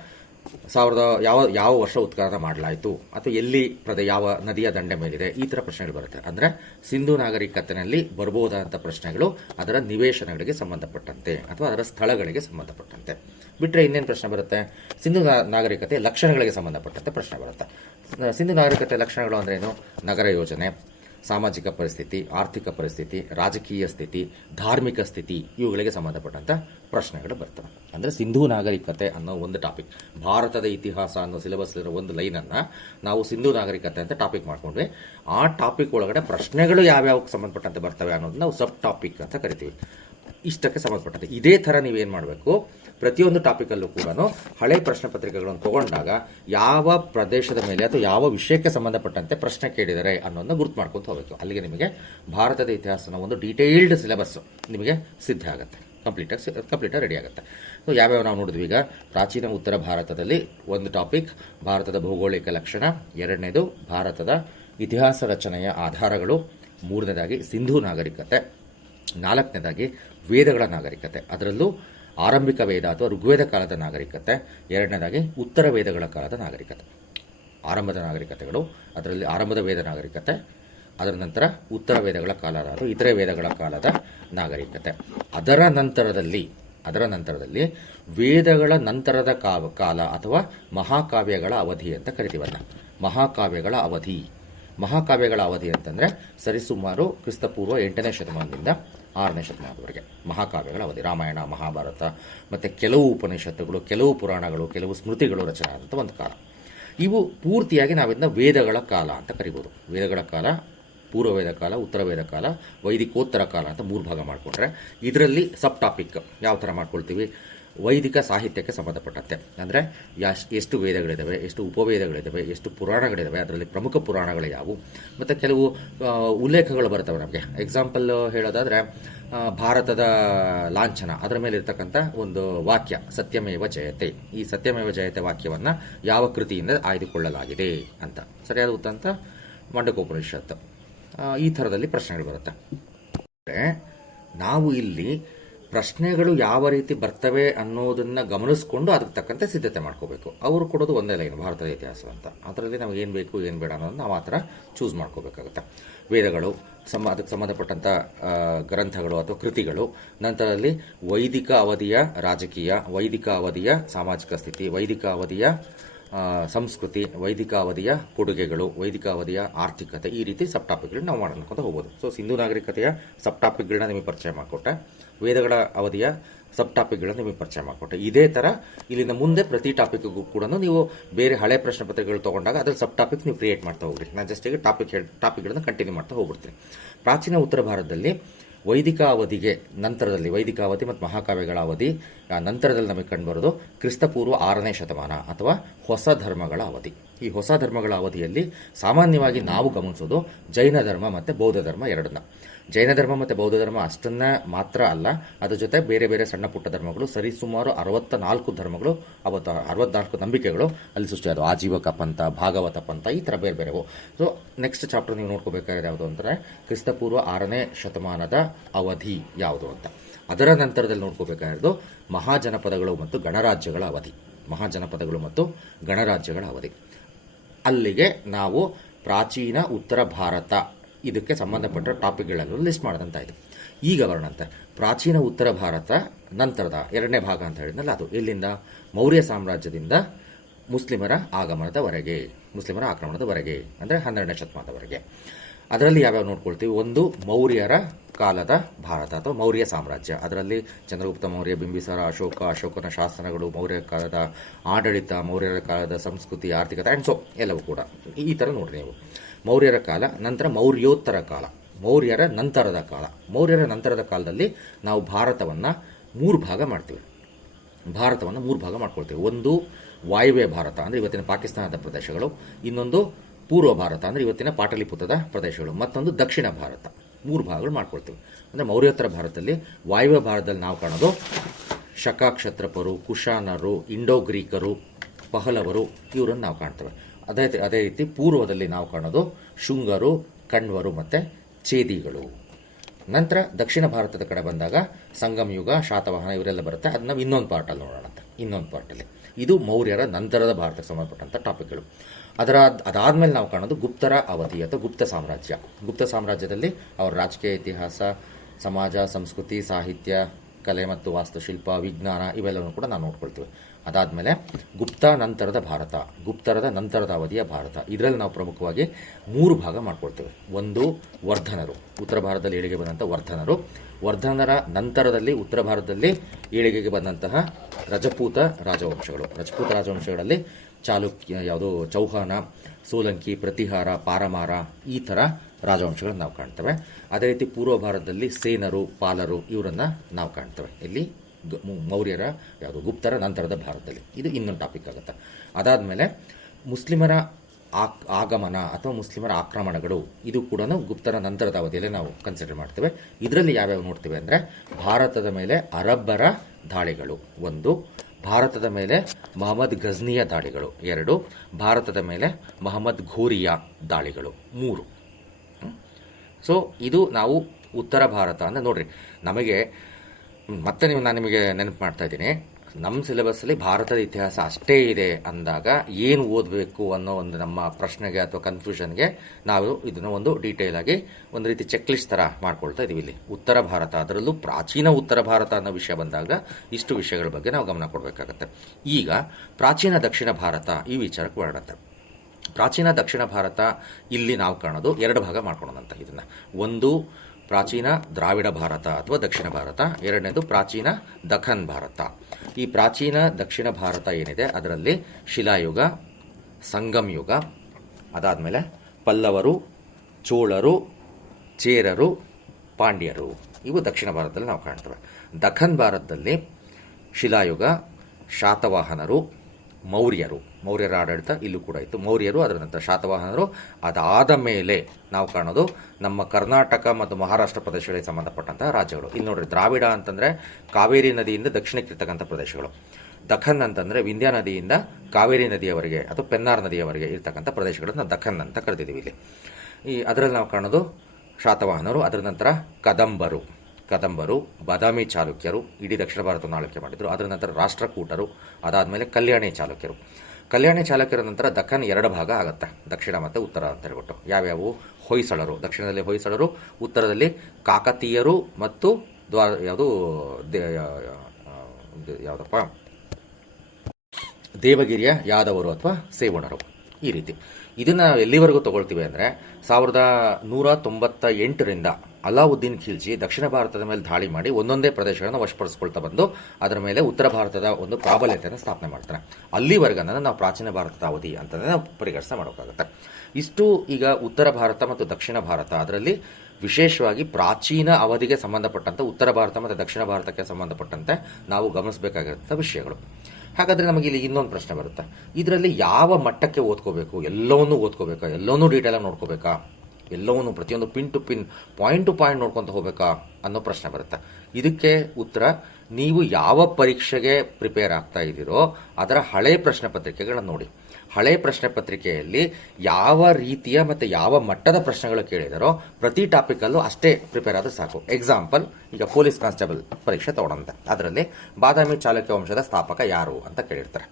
ಯಾವ ವರ್ಷ ಉತ್ಖನನ ಮಾಡಲಾಯಿತು, ಅಥವಾ ಎಲ್ಲಿ ಯಾವ ನದಿಯ ದಂಡೆ ಮೇಲಿದೆ, ಈ ಥರ ಪ್ರಶ್ನೆಗಳು ಬರುತ್ತೆ. ಅಂದರೆ ಸಿಂಧೂ ನಾಗರಿಕತೆಯಲ್ಲಿ ಬರ್ಬೋದಾದಂಥ ಪ್ರಶ್ನೆಗಳು ಅದರ ನಿವೇಶನಗಳಿಗೆ ಸಂಬಂಧಪಟ್ಟಂತೆ ಅಥವಾ ಅದರ ಸ್ಥಳಗಳಿಗೆ ಸಂಬಂಧಪಟ್ಟಂತೆ. ಬಿಟ್ಟರೆ ಇನ್ನೇನು ಪ್ರಶ್ನೆ ಬರುತ್ತೆ, ಸಿಂಧೂ ನಾಗರಿಕತೆ ಲಕ್ಷಣಗಳಿಗೆ ಸಂಬಂಧಪಟ್ಟಂತೆ ಪ್ರಶ್ನೆ ಬರುತ್ತೆ. ಸಿಂಧೂ ನಾಗರಿಕತೆ ಲಕ್ಷಣಗಳು ಅಂದರೆ ಏನು, ನಗರ ಯೋಜನೆ, ಸಾಮಾಜಿಕ ಪರಿಸ್ಥಿತಿ, ಆರ್ಥಿಕ ಪರಿಸ್ಥಿತಿ, ರಾಜಕೀಯ ಸ್ಥಿತಿ, ಧಾರ್ಮಿಕ ಸ್ಥಿತಿ, ಇವುಗಳಿಗೆ ಸಂಬಂಧಪಟ್ಟಂಥ ಪ್ರಶ್ನೆಗಳು ಬರ್ತವೆ. ಅಂದರೆ ಸಿಂಧೂ ನಾಗರಿಕತೆ ಅನ್ನೋ ಒಂದು ಟಾಪಿಕ್, ಭಾರತದ ಇತಿಹಾಸ ಅನ್ನೋ ಸಿಲೆಬಸ್ಲಿರೋ ಒಂದು ಲೈನನ್ನು ನಾವು ಸಿಂಧೂ ನಾಗರಿಕತೆ ಅಂತ ಟಾಪಿಕ್ ಮಾಡ್ಕೊಂಡ್ವಿ. ಆ ಟಾಪಿಕ್ ಒಳಗಡೆ ಪ್ರಶ್ನೆಗಳು ಯಾವ್ಯಾವಕ್ಕೆ ಸಂಬಂಧಪಟ್ಟಂತೆ ಬರ್ತವೆ ಅನ್ನೋದನ್ನ ನಾವು ಸಬ್ ಟಾಪಿಕ್ ಅಂತ ಕರಿತೀವಿ. ಇಷ್ಟಕ್ಕೆ ಸಂಬಂಧಪಟ್ಟಂತೆ ಇದೇ ಥರ ನೀವೇನು ಮಾಡಬೇಕು, ಪ್ರತಿಯೊಂದು ಟಾಪಿಕಲ್ಲೂ ಕೂಡ ಹಳೆ ಪ್ರಶ್ನೆ ಪತ್ರಿಕೆಗಳನ್ನು ತಗೊಂಡಾಗ ಯಾವ ಪ್ರದೇಶದ ಮೇಲೆ ಅಥವಾ ಯಾವ ವಿಷಯಕ್ಕೆ ಸಂಬಂಧಪಟ್ಟಂತೆ ಪ್ರಶ್ನೆ ಕೇಳಿದರೆ ಅನ್ನೋದನ್ನ ಗುರುತು ಮಾಡ್ಕೊಂತ ಹೋಗಬೇಕು. ಅಲ್ಲಿಗೆ ನಿಮಗೆ ಭಾರತದ ಇತಿಹಾಸನ ಒಂದು ಡೀಟೇಲ್ಡ್ ಸಿಲೆಬಸ್ ನಿಮಗೆ ಸಿದ್ಧ ಆಗುತ್ತೆ, ಕಂಪ್ಲೀಟಾಗಿ ರೆಡಿ ಆಗುತ್ತೆ. ಸೊ ಯಾವ್ಯಾವ ನಾವು ನೋಡಿದ್ವಿ ಈಗ, ಪ್ರಾಚೀನ ಉತ್ತರ ಭಾರತದಲ್ಲಿ ಒಂದು ಟಾಪಿಕ್ ಭಾರತದ ಭೌಗೋಳಿಕ ಲಕ್ಷಣ, ಎರಡನೇದು ಭಾರತದ ಇತಿಹಾಸ ರಚನೆಯ ಆಧಾರಗಳು, ಮೂರನೇದಾಗಿ ಸಿಂಧೂ ನಾಗರಿಕತೆ, ನಾಲ್ಕನೇದಾಗಿ ವೇದಗಳ ನಾಗರಿಕತೆ, ಅದರಲ್ಲೂ ಆರಂಭಿಕ ವೇದ ಅಥವಾ ಋಗ್ವೇದ ಕಾಲದ ನಾಗರಿಕತೆ, ಎರಡನೇದಾಗಿ ಉತ್ತರ ವೇದಗಳ ಕಾಲದ ನಾಗರಿಕತೆ. ಆರಂಭದ ನಾಗರಿಕತೆಗಳು, ಅದರಲ್ಲಿ ಆರಂಭದ ವೇದ ನಾಗರಿಕತೆ, ಅದರ ನಂತರ ಉತ್ತರ ವೇದಗಳ ಕಾಲದ ಅಥವಾ ಇತರೆ ವೇದಗಳ ಕಾಲದ ನಾಗರಿಕತೆ. ಅದರ ನಂತರದಲ್ಲಿ ವೇದಗಳ ನಂತರದ ಕಾಲ ಅಥವಾ ಮಹಾಕಾವ್ಯಗಳ ಅವಧಿ ಅಂತ ಕರಿತೀವಲ್ಲ. ಮಹಾಕಾವ್ಯಗಳ ಅವಧಿ ಅಂತಂದರೆ ಸರಿಸುಮಾರು ಕ್ರಿಸ್ತಪೂರ್ವ 8ನೇ ಶತಮಾನದಿಂದ 6ನೇ ಶತಮಾನದವರೆಗೆ ಮಹಾಕಾವ್ಯಗಳ ಅವಧಿ. ರಾಮಾಯಣ, ಮಹಾಭಾರತ ಮತ್ತು ಕೆಲವು ಉಪನಿಷತ್ತುಗಳು, ಕೆಲವು ಪುರಾಣಗಳು, ಕೆಲವು ಸ್ಮೃತಿಗಳು ರಚನೆ ಆದಂಥ ಒಂದು ಕಾಲ. ಇವು ಪೂರ್ತಿಯಾಗಿ ನಾವಿಂದ ವೇದಗಳ ಕಾಲ ಅಂತ ಕರಿಬೋದು. ವೇದಗಳ ಕಾಲ, ಪೂರ್ವ ವೇದ ಕಾಲ, ಉತ್ತರ ವೇದ ಕಾಲ, ವೈದಿಕೋತ್ತರ ಕಾಲ ಅಂತ 3 ಭಾಗ ಮಾಡಿಕೊಂಡ್ರೆ, ಇದರಲ್ಲಿ ಸಬ್ ಟಾಪಿಕ್ ಯಾವ ಥರ ಮಾಡ್ಕೊಳ್ತೀವಿ? ವೈದಿಕ ಸಾಹಿತ್ಯಕ್ಕೆ ಸಂಬಂಧಪಟ್ಟಂತೆ, ಅಂದರೆ ಎಷ್ಟು ವೇದಗಳಿದ್ದಾವೆ, ಎಷ್ಟು ಉಪವೇದಗಳಿದ್ದಾವೆ, ಎಷ್ಟು ಪುರಾಣಗಳಿದ್ದಾವೆ, ಅದರಲ್ಲಿ ಪ್ರಮುಖ ಪುರಾಣಗಳು ಯಾವುವು, ಮತ್ತು ಕೆಲವು ಉಲ್ಲೇಖಗಳು ಬರ್ತವೆ ನಮಗೆ. ಎಕ್ಸಾಂಪಲ್ ಹೇಳೋದಾದರೆ ಭಾರತದ ಲಾಂಛನ, ಅದರ ಮೇಲೆ ಇರ್ತಕ್ಕಂಥ ಒಂದು ವಾಕ್ಯ ಸತ್ಯಮೇವ ಜಯತೆ. ಈ ಸತ್ಯಮೇವ ಜಯತೆ ವಾಕ್ಯವನ್ನು ಯಾವ ಕೃತಿಯಿಂದ ಆಯ್ದುಕೊಳ್ಳಲಾಗಿದೆ ಅಂತ. ಸರಿಯಾದ ಉತ್ತರ ಅಂತ ಮಂಡಕೋಪನಿಷತ್ತು. ಈ ಥರದಲ್ಲಿ ಪ್ರಶ್ನೆಗಳು ಬರುತ್ತೆ. ನಾವು ಇಲ್ಲಿ ಪ್ರಶ್ನೆಗಳು ಯಾವ ರೀತಿ ಬರ್ತವೆ ಅನ್ನೋದನ್ನು ಗಮನಿಸ್ಕೊಂಡು ಅದಕ್ಕೆ ತಕ್ಕಂತೆ ಸಿದ್ಧತೆ ಮಾಡ್ಕೋಬೇಕು. ಅವರು ಕೊಡೋದು ಒಂದೇ ಲೈನ್ ಭಾರತದ ಇತಿಹಾಸ ಅಂತ, ಅದರಲ್ಲಿ ನಮಗೆ ಏನು ಬೇಕು ಏನು ಬೇಡ ಅನ್ನೋದನ್ನ ನಾವು ಆ ಥರ ಚೂಸ್ ಮಾಡ್ಕೋಬೇಕಾಗುತ್ತೆ. ವೇದಗಳು, ಅದಕ್ಕೆ ಸಂಬಂಧಪಟ್ಟಂಥ ಗ್ರಂಥಗಳು ಅಥವಾ ಕೃತಿಗಳು, ನಂತರದಲ್ಲಿ ವೈದಿಕ ಅವಧಿಯ ರಾಜಕೀಯ, ವೈದಿಕ ಅವಧಿಯ ಸಾಮಾಜಿಕ ಸ್ಥಿತಿ, ವೈದಿಕ ಅವಧಿಯ ಸಂಸ್ಕೃತಿ, ವೈದಿಕ ಅವಧಿಯ ಕೊಡುಗೆಗಳು, ವೈದಿಕ ಅವಧಿಯ ಆರ್ಥಿಕತೆ, ಈ ರೀತಿ ಸಬ್ ಟಾಪಿಕ್ಗಳನ್ನ ನಾವು ಮಾಡ್ಕೊತ ಹೋಗ್ಬೋದು. ಸೊ ಸಿಂಧೂ ನಾಗರಿಕತೆಯ ಸಬ್ ಟಾಪಿಕ್ಗಳನ್ನ ನಿಮಗೆ ಪರಿಚಯ ಮಾಡಿಕೊಟ್ಟೆ, ವೇದಗಳ ಅವಧಿಯ ಸಬ್ ಟಾಪಿಕ್ಗಳನ್ನ ನಿಮಗೆ ಪರಿಚಯ ಮಾಡಿಕೊಟ್ಟೆ. ಇದೇ ಥರ ಇಲ್ಲಿಂದ ಮುಂದೆ ಪ್ರತಿ ಟಾಪಿಕ್ಗೂ ಕೂಡ ನೀವು ಬೇರೆ ಹಳೆ ಪ್ರಶ್ನೆ ಪತ್ರಿಕೆಗಳು ತೊಗೊಂಡಾಗ ಅದ್ರಲ್ಲಿ ಸಬ್ ಟಾಪಿಕ್ ನೀವು ಕ್ರಿಯೇಟ್ ಮಾಡ್ತಾ ಹೋಗ್ರಿ. ನಾನು ಜಸ್ಟ್ ಈಗ ಟಾಪಿಕ್ಗಳನ್ನ ಕಂಟಿನ್ಯೂ ಮಾಡ್ತಾ ಹೋಗ್ಬಿಡ್ತೀನಿ. ಪ್ರಾಚೀನ ಉತ್ತರ ಭಾರತದಲ್ಲಿ ವೈದಿಕ ಅವಧಿಗೆ ನಂತರದಲ್ಲಿ, ವೈದಿಕ ಅವಧಿ ಮತ್ತು ಮಹಾಕಾವ್ಯಗಳ ಅವಧಿ ನಂತರದಲ್ಲಿ ನಮಗೆ ಕಂಡುಬರೋದು ಕ್ರಿಸ್ತಪೂರ್ವ 6ನೇ ಶತಮಾನ ಅಥವಾ ಹೊಸ ಧರ್ಮಗಳ ಅವಧಿ. ಈ ಹೊಸ ಧರ್ಮಗಳ ಅವಧಿಯಲ್ಲಿ ಸಾಮಾನ್ಯವಾಗಿ ನಾವು ಗಮನಿಸೋದು ಜೈನ ಧರ್ಮ ಮತ್ತು ಬೌದ್ಧ ಧರ್ಮ ಎರಡನ್ನ. ಜೈನ ಧರ್ಮ ಮತ್ತು ಬೌದ್ಧ ಧರ್ಮ ಅಷ್ಟನ್ನ ಮಾತ್ರ ಅಲ್ಲ, ಅದ್ರ ಜೊತೆ ಬೇರೆ ಬೇರೆ ಸಣ್ಣ ಪುಟ್ಟ ಧರ್ಮಗಳು, ಸರಿಸುಮಾರು 64 ಧರ್ಮಗಳು, 64 ನಂಬಿಕೆಗಳು ಅಲ್ಲಿ ಸೃಷ್ಟಿಯಾದವು. ಆಜೀವಕ ಪಂಥ, ಭಾಗವತ ಪಂಥ, ಈ ಥರ ಬೇರೆ ಬೇರೆವು. ಸೊ ನೆಕ್ಸ್ಟ್ ಚಾಪ್ಟರ್ ನೀವು ನೋಡ್ಕೋಬೇಕಾದ್ರೆ ಯಾವುದು ಅಂದರೆ ಕ್ರಿಸ್ತಪೂರ್ವ 6ನೇ ಶತಮಾನದ ಅವಧಿ ಯಾವುದು ಅಂತ. ಅದರ ನಂತರದಲ್ಲಿ ನೋಡ್ಕೋಬೇಕಾಗಿರೋದು ಮಹಾಜನಪದಗಳು ಮತ್ತು ಗಣರಾಜ್ಯಗಳ ಅವಧಿ. ಮಹಾಜನಪದಗಳು ಮತ್ತು ಗಣರಾಜ್ಯಗಳ ಅವಧಿ. ಅಲ್ಲಿಗೆ ನಾವು ಪ್ರಾಚೀನ ಉತ್ತರ ಭಾರತ ಇದಕ್ಕೆ ಸಂಬಂಧಪಟ್ಟ ಟಾಪಿಕ್ಗಳನ್ನು ಲಿಸ್ಟ್ ಮಾಡಿದಂತಾಯಿತು. ಈಗ ಬರೋಣಂತೆ ಪ್ರಾಚೀನ ಉತ್ತರ ಭಾರತ ನಂತರದ 2ನೇ ಭಾಗ ಅಂತ ಹೇಳಿದ್ನಲ್ಲ, ಅದು ಎಲ್ಲಿಂದ? ಮೌರ್ಯ ಸಾಮ್ರಾಜ್ಯದಿಂದ ಮುಸ್ಲಿಮರ ಆಗಮನದವರೆಗೆ, ಮುಸ್ಲಿಮರ ಆಕ್ರಮಣದವರೆಗೆ, ಅಂದರೆ 12ನೇ ಶತಮಾನದವರೆಗೆ. ಅದರಲ್ಲಿ ಯಾವ್ಯಾವ ನೋಡ್ಕೊಳ್ತೀವಿ? ಒಂದು, ಮೌರ್ಯರ ಕಾಲದ ಭಾರತ ಅಥವಾ ಮೌರ್ಯ ಸಾಮ್ರಾಜ್ಯ. ಅದರಲ್ಲಿ ಚಂದ್ರಗುಪ್ತ ಮೌರ್ಯ, ಬಿಂಬಿಸಾರ, ಅಶೋಕನ ಶಾಸನಗಳು, ಮೌರ್ಯ ಕಾಲದ ಆಡಳಿತ, ಮೌರ್ಯರ ಕಾಲದ ಸಂಸ್ಕೃತಿ, ಆರ್ಥಿಕತೆ ಆ್ಯಂಡ್ ಸೊ ಎಲ್ಲವೂ ಕೂಡ ಈ ಥರ ನೋಡ್ರಿ ನೀವು. ಮೌರ್ಯರ ಕಾಲ, ನಂತರ ಮೌರ್ಯೋತ್ತರ ಕಾಲ, ಮೌರ್ಯರ ನಂತರದ ಕಾಲ. ಮೌರ್ಯರ ನಂತರದ ಕಾಲದಲ್ಲಿ ನಾವು ಭಾರತವನ್ನು 3 ಭಾಗ ಮಾಡ್ತೀವಿ. ಭಾರತವನ್ನು 3 ಭಾಗ ಮಾಡ್ಕೊಳ್ತೀವಿ. ಒಂದು ವಾಯುವ್ಯ ಭಾರತ, ಅಂದರೆ ಇವತ್ತಿನ ಪಾಕಿಸ್ತಾನದ ಪ್ರದೇಶಗಳು. ಇನ್ನೊಂದು ಪೂರ್ವ ಭಾರತ, ಅಂದರೆ ಇವತ್ತಿನ ಪಾಟಲಿಪುತ್ರದ ಪ್ರದೇಶಗಳು. ಮತ್ತೊಂದು ದಕ್ಷಿಣ ಭಾರತ. 3 ಭಾಗಗಳು ಮಾಡ್ಕೊಳ್ತೀವಿ. ಅಂದರೆ ಮೌರ್ಯೋತ್ತರ ಭಾರತದಲ್ಲಿ, ವಾಯುವ್ಯ ಭಾರತದಲ್ಲಿ ನಾವು ಕಾಣೋದು ಶಕ ಕ್ಷತ್ರಪರು, ಕುಶಾನರು, ಇಂಡೋ ಗ್ರೀಕರು, ಪಹಲವರು, ಇವರನ್ನು ನಾವು ಕಾಣ್ತೇವೆ. ಅದೇ ರೀತಿ ಪೂರ್ವದಲ್ಲಿ ನಾವು ಕಾಣೋದು ಶುಂಗರು, ಕಣ್ವರು ಮತ್ತು ಚೇದಿಗಳು. ನಂತರ ದಕ್ಷಿಣ ಭಾರತದ ಕಡೆ ಬಂದಾಗ ಸಂಗಮ ಯುಗ, ಶಾತವಾಹನ ಇವರೆಲ್ಲ ಬರುತ್ತೆ. ಅದು ನಾವು ಇನ್ನೊಂದು ಪಾರ್ಟಲ್ಲಿ ನೋಡೋಣ. ಇನ್ನೊಂದು ಪಾರ್ಟಲ್ಲಿ ಇದು ಮೌರ್ಯರ ನಂತರದ ಭಾರತಕ್ಕೆ ಸಂಬಂಧಪಟ್ಟಂಥ ಟಾಪಿಕ್ಗಳು. ಅದಾದಮೇಲೆ ನಾವು ಕಾಣೋದು ಗುಪ್ತರ ಅವಧಿ ಅಥವಾ ಗುಪ್ತ ಸಾಮ್ರಾಜ್ಯ. ಗುಪ್ತ ಸಾಮ್ರಾಜ್ಯದಲ್ಲಿ ಅವರ ರಾಜಕೀಯ ಇತಿಹಾಸ, ಸಮಾಜ, ಸಂಸ್ಕೃತಿ, ಸಾಹಿತ್ಯ, ಕಲೆ ಮತ್ತು ವಾಸ್ತುಶಿಲ್ಪ, ವಿಜ್ಞಾನ ಇವೆಲ್ಲವೂ ಕೂಡ ನಾವು ನೋಡ್ಕೊಳ್ತೀವಿ. ಅದಾದಮೇಲೆ ಗುಪ್ತ ನಂತರದ ಭಾರತ, ಗುಪ್ತರದ ನಂತರದ ಅವಧಿಯ ಭಾರತ. ಇದರಲ್ಲಿ ನಾವು ಪ್ರಮುಖವಾಗಿ 3 ಭಾಗ ಮಾಡ್ಕೊಳ್ತೇವೆ. ಒಂದು, ವರ್ಧನರು, ಉತ್ತರ ಭಾರತದಲ್ಲಿ ಏಳಿಗೆ ಬಂದಂಥ ವರ್ಧನರು. ವರ್ಧನರ ನಂತರದಲ್ಲಿ ಉತ್ತರ ಭಾರತದಲ್ಲಿ ಏಳಿಗೆಗೆ ಬಂದಂತಹ ರಜಪೂತ ರಾಜವಂಶಗಳು. ರಜಪೂತ ರಾಜವಂಶಗಳಲ್ಲಿ ಚೌಹಾನ, ಸೋಲಂಕಿ, ಪ್ರತಿಹಾರ, ಪಾರಮಾರ, ಈ ಥರ ರಾಜವಂಶಗಳನ್ನು ನಾವು ಕಾಣ್ತೇವೆ. ಅದೇ ರೀತಿ ಪೂರ್ವ ಭಾರತದಲ್ಲಿ ಸೇನರು, ಪಾಲರು ಇವರನ್ನು ನಾವು ಕಾಣ್ತೇವೆ. ಇಲ್ಲಿ ಮೌರ್ಯರ ಗುಪ್ತರ ನಂತರದ ಭಾರತದಲ್ಲಿ. ಇದು ಇನ್ನೊಂದು ಟಾಪಿಕ್ ಆಗುತ್ತೆ. ಅದಾದಮೇಲೆ ಮುಸ್ಲಿಮರ ಆಗಮನ ಅಥವಾ ಮುಸ್ಲಿಮರ ಆಕ್ರಮಣಗಳು, ಇದು ಕೂಡ ಗುಪ್ತರ ನಂತರದ ಅವಧಿಯಲ್ಲಿ ನಾವು ಕನ್ಸಿಡರ್ ಮಾಡ್ತೇವೆ. ಇದರಲ್ಲಿ ಯಾವ್ಯಾವ ನೋಡ್ತೇವೆ ಅಂದರೆ ಭಾರತದ ಮೇಲೆ ಅರಬ್ಬರ ದಾಳಿಗಳು ಒಂದು, ಭಾರತದ ಮೇಲೆ ಮೊಹಮ್ಮದ್ ಘಜ್ನಿಯ ದಾಳಿಗಳು 2, ಭಾರತದ ಮೇಲೆ ಮೊಹಮ್ಮದ್ ಘೋರಿಯ ದಾಳಿಗಳು 3. ಸೊ ಇದು ನಾವು ಉತ್ತರ ಭಾರತ ಅಂದರೆ ನೋಡ್ರಿ, ನಮಗೆ ಮತ್ತೆ ನಾನು ನಿಮಗೆ ನೆನಪು ಮಾಡ್ತಾ ಇದ್ದೀನಿ, ನಮ್ಮ ಸಿಲೆಬಸ್ಸಲ್ಲಿ ಭಾರತದ ಇತಿಹಾಸ ಅಷ್ಟೇ ಇದೆ ಅಂದಾಗ ಏನು ಓದಬೇಕು ಅನ್ನೋ ಒಂದು ನಮ್ಮ ಪ್ರಶ್ನೆಗೆ ಅಥವಾ ಕನ್ಫ್ಯೂಷನ್ಗೆ ನಾವು ಇದನ್ನು ಒಂದು ಡೀಟೇಲ್ ಆಗಿ ಒಂದು ರೀತಿ ಚೆಕ್ ಲಿಸ್ಟ್ ಥರ ಮಾಡ್ಕೊಳ್ತಾ ಇದ್ದೀವಿ. ಇಲ್ಲಿ ಉತ್ತರ ಭಾರತ, ಅದರಲ್ಲೂ ಪ್ರಾಚೀನ ಉತ್ತರ ಭಾರತ ಅನ್ನೋ ವಿಷಯ ಬಂದಾಗ ಇಷ್ಟು ವಿಷಯಗಳ ಬಗ್ಗೆ ನಾವು ಗಮನ ಕೊಡಬೇಕಾಗತ್ತೆ. ಈಗ ಪ್ರಾಚೀನ ದಕ್ಷಿಣ ಭಾರತ ಈ ವಿಚಾರಕ್ಕೆ ಬರೋಣಂತೆ. ಪ್ರಾಚೀನ ದಕ್ಷಿಣ ಭಾರತ ಇಲ್ಲಿ ನಾವು ಕಾಣೋದು 2 ಭಾಗ ಮಾಡ್ಕೊಳ್ಳೋಣಂತ ಇದನ್ನು. ಒಂದು ಪ್ರಾಚೀನ ದ್ರಾವಿಡ ಭಾರತ ಅಥವಾ ದಕ್ಷಿಣ ಭಾರತ, 2ನೇದು ಪ್ರಾಚೀನ ದಖನ್ ಭಾರತ. ಈ ಪ್ರಾಚೀನ ದಕ್ಷಿಣ ಭಾರತ ಏನಿದೆ ಅದರಲ್ಲಿ ಶಿಲಾಯುಗ, ಸಂಗಮ್ ಯುಗ, ಅದಾದಮೇಲೆ ಪಲ್ಲವರು, ಚೋಳರು, ಚೇರರು, ಪಾಂಡ್ಯರು, ಇವು ದಕ್ಷಿಣ ಭಾರತದಲ್ಲಿ ನಾವು ಕಾಣ್ತೇವೆ. ದಖನ್ ಭಾರತದಲ್ಲಿ ಶಿಲಾಯುಗ, ಶಾತವಾಹನರು, ಮೌರ್ಯರ ಆಡಳಿತ ಇಲ್ಲೂ ಕೂಡ ಇತ್ತು. ಮೌರ್ಯರು, ಅದರ ನಂತರ ಶಾತವಾಹನರು, ಅದಾದ ಮೇಲೆ ನಾವು ಕಾಣೋದು ನಮ್ಮ ಕರ್ನಾಟಕ ಮತ್ತು ಮಹಾರಾಷ್ಟ್ರ ಪ್ರದೇಶಗಳಿಗೆ ಸಂಬಂಧಪಟ್ಟಂತಹ ರಾಜ್ಯಗಳು. ಇಲ್ಲಿ ನೋಡ್ರಿ, ದ್ರಾವಿಡ ಅಂತಂದರೆ ಕಾವೇರಿ ನದಿಯಿಂದ ದಕ್ಷಿಣಕ್ಕಿರ್ತಕ್ಕಂಥ ಪ್ರದೇಶಗಳು. ದಖನ್ ಅಂತಂದರೆ ವಿಂಧ್ಯ ನದಿಯಿಂದ ಕಾವೇರಿ ನದಿಯವರೆಗೆ ಅಥವಾ ಪೆನ್ನಾರ್ ನದಿಯವರೆಗೆ ಇರ್ತಕ್ಕಂಥ ಪ್ರದೇಶಗಳನ್ನು ದಖನ್ ಅಂತ ಕರೆದಿದ್ದೀವಿ ಇಲ್ಲಿ. ಅದರಲ್ಲಿ ನಾವು ಕಾಣೋದು ಶಾತವಾಹನರು, ಅದರ ನಂತರ ಕದಂಬರು, ಬಾದಾಮಿ ಚಾಲುಕ್ಯರು, ಇಡೀ ದಕ್ಷಿಣ ಭಾರತವನ್ನು ಆಳ್ವಿಕೆ ಮಾಡಿದರು. ಅದರ ನಂತರ ರಾಷ್ಟ್ರಕೂಟರು, ಅದಾದಮೇಲೆ ಕಲ್ಯಾಣಿ ಚಾಲುಕ್ಯರ ನಂತರ ದಖನ್ 2 ಭಾಗ ಆಗುತ್ತೆ, ದಕ್ಷಿಣ ಮತ್ತು ಉತ್ತರ ಅಂತ ಹೇಳ್ಬಿಟ್ಟು. ಯಾವ್ಯಾವು? ಹೊಯ್ಸಳರು, ದಕ್ಷಿಣದಲ್ಲಿ ಹೊಯ್ಸಳರು, ಉತ್ತರದಲ್ಲಿ ಕಾಕತೀಯರು ಮತ್ತು ಯಾವುದಪ್ಪ ದೇವಗಿರಿಯ ಯಾದವರು ಅಥವಾ ಸೇವಣರು. ಈ ರೀತಿ ಇದನ್ನು ಎಲ್ಲಿವರೆಗೂ ತಗೊಳ್ತೀವಿ ಅಂದರೆ 1198ರಿಂದ ಅಲಾವುದ್ದೀನ್ ಖಿಲ್ಜಿ ದಕ್ಷಿಣ ಭಾರತದ ಮೇಲೆ ದಾಳಿ ಮಾಡಿ ಒಂದೊಂದೇ ಪ್ರದೇಶಗಳನ್ನು ವಶಪಡಿಸ್ಕೊಳ್ತಾ ಬಂದು ಅದರ ಮೇಲೆ ಉತ್ತರ ಭಾರತದ ಒಂದು ಪ್ರಾಬಲ್ಯತೆಯನ್ನು ಸ್ಥಾಪನೆ ಮಾಡ್ತಾನೆ. ಅಲ್ಲಿವರೆಗನ್ನ ನಾವು ಪ್ರಾಚೀನ ಭಾರತದ ಅವಧಿ ಅಂತಂದರೆ ನಾವು ಪರಿಗಣಿಸ ಮಾಡೋಕ್ಕಾಗುತ್ತೆ. ಇಷ್ಟು ಈಗ ಉತ್ತರ ಭಾರತ ಮತ್ತು ದಕ್ಷಿಣ ಭಾರತ, ಅದರಲ್ಲಿ ವಿಶೇಷವಾಗಿ ಪ್ರಾಚೀನ ಅವಧಿಗೆ ಸಂಬಂಧಪಟ್ಟಂತೆ ಉತ್ತರ ಭಾರತ ಮತ್ತು ದಕ್ಷಿಣ ಭಾರತಕ್ಕೆ ಸಂಬಂಧಪಟ್ಟಂತೆ ನಾವು ಗಮನಿಸಬೇಕಾಗಿರುವಂಥ ವಿಷಯಗಳು. ಹಾಗಾದರೆ ನಮಗೆ ಇಲ್ಲಿ ಇನ್ನೊಂದು ಪ್ರಶ್ನೆ ಬರುತ್ತೆ, ಇದರಲ್ಲಿ ಯಾವ ಮಟ್ಟಕ್ಕೆ ಓದ್ಕೋಬೇಕು? ಎಲ್ಲವನ್ನೂ ಓದ್ಕೋಬೇಕಾ? ಎಲ್ಲವನ್ನೂ ಡೀಟೇಲಾಗಿ ನೋಡ್ಕೋಬೇಕಾ? ಎಲ್ಲವನ್ನೂ ಪ್ರತಿಯೊಂದು pin to pin, point to point ನೋಡ್ಕೊತ ಹೋಗಬೇಕಾ ಅನ್ನೋ ಪ್ರಶ್ನೆ ಬರುತ್ತೆ. ಇದಕ್ಕೆ ಉತ್ತರ, ನೀವು ಯಾವ ಪರೀಕ್ಷೆಗೆ ಪ್ರಿಪೇರ್ ಆಗ್ತಾ ಇದ್ದೀರೋ ಅದರ ಹಳೆ ಪ್ರಶ್ನೆ ಪತ್ರಿಕೆಗಳನ್ನು ನೋಡಿ. ಹಳೆ ಪ್ರಶ್ನೆ ಪತ್ರಿಕೆಯಲ್ಲಿ ಯಾವ ರೀತಿಯ ಮತ್ತು ಯಾವ ಮಟ್ಟದ ಪ್ರಶ್ನೆಗಳು ಕೇಳಿದಾರೋ ಪ್ರತಿ ಟಾಪಿಕಲ್ಲೂ ಅಷ್ಟೇ ಪ್ರಿಪೇರ್ ಆದರೂ ಸಾಕು. ಎಕ್ಸಾಂಪಲ್, ಈಗ ಪೊಲೀಸ್ ಕಾನ್ಸ್ಟೇಬಲ್ ಪರೀಕ್ಷೆ ತಗೊಳ್ಳೋಂತೆ, ಅದರಲ್ಲಿ ಬಾದಾಮಿ ಚಾಲುಕ್ಯ ವಂಶದ ಸ್ಥಾಪಕ ಯಾರು ಅಂತ ಕೇಳಿರ್ತಾರೆ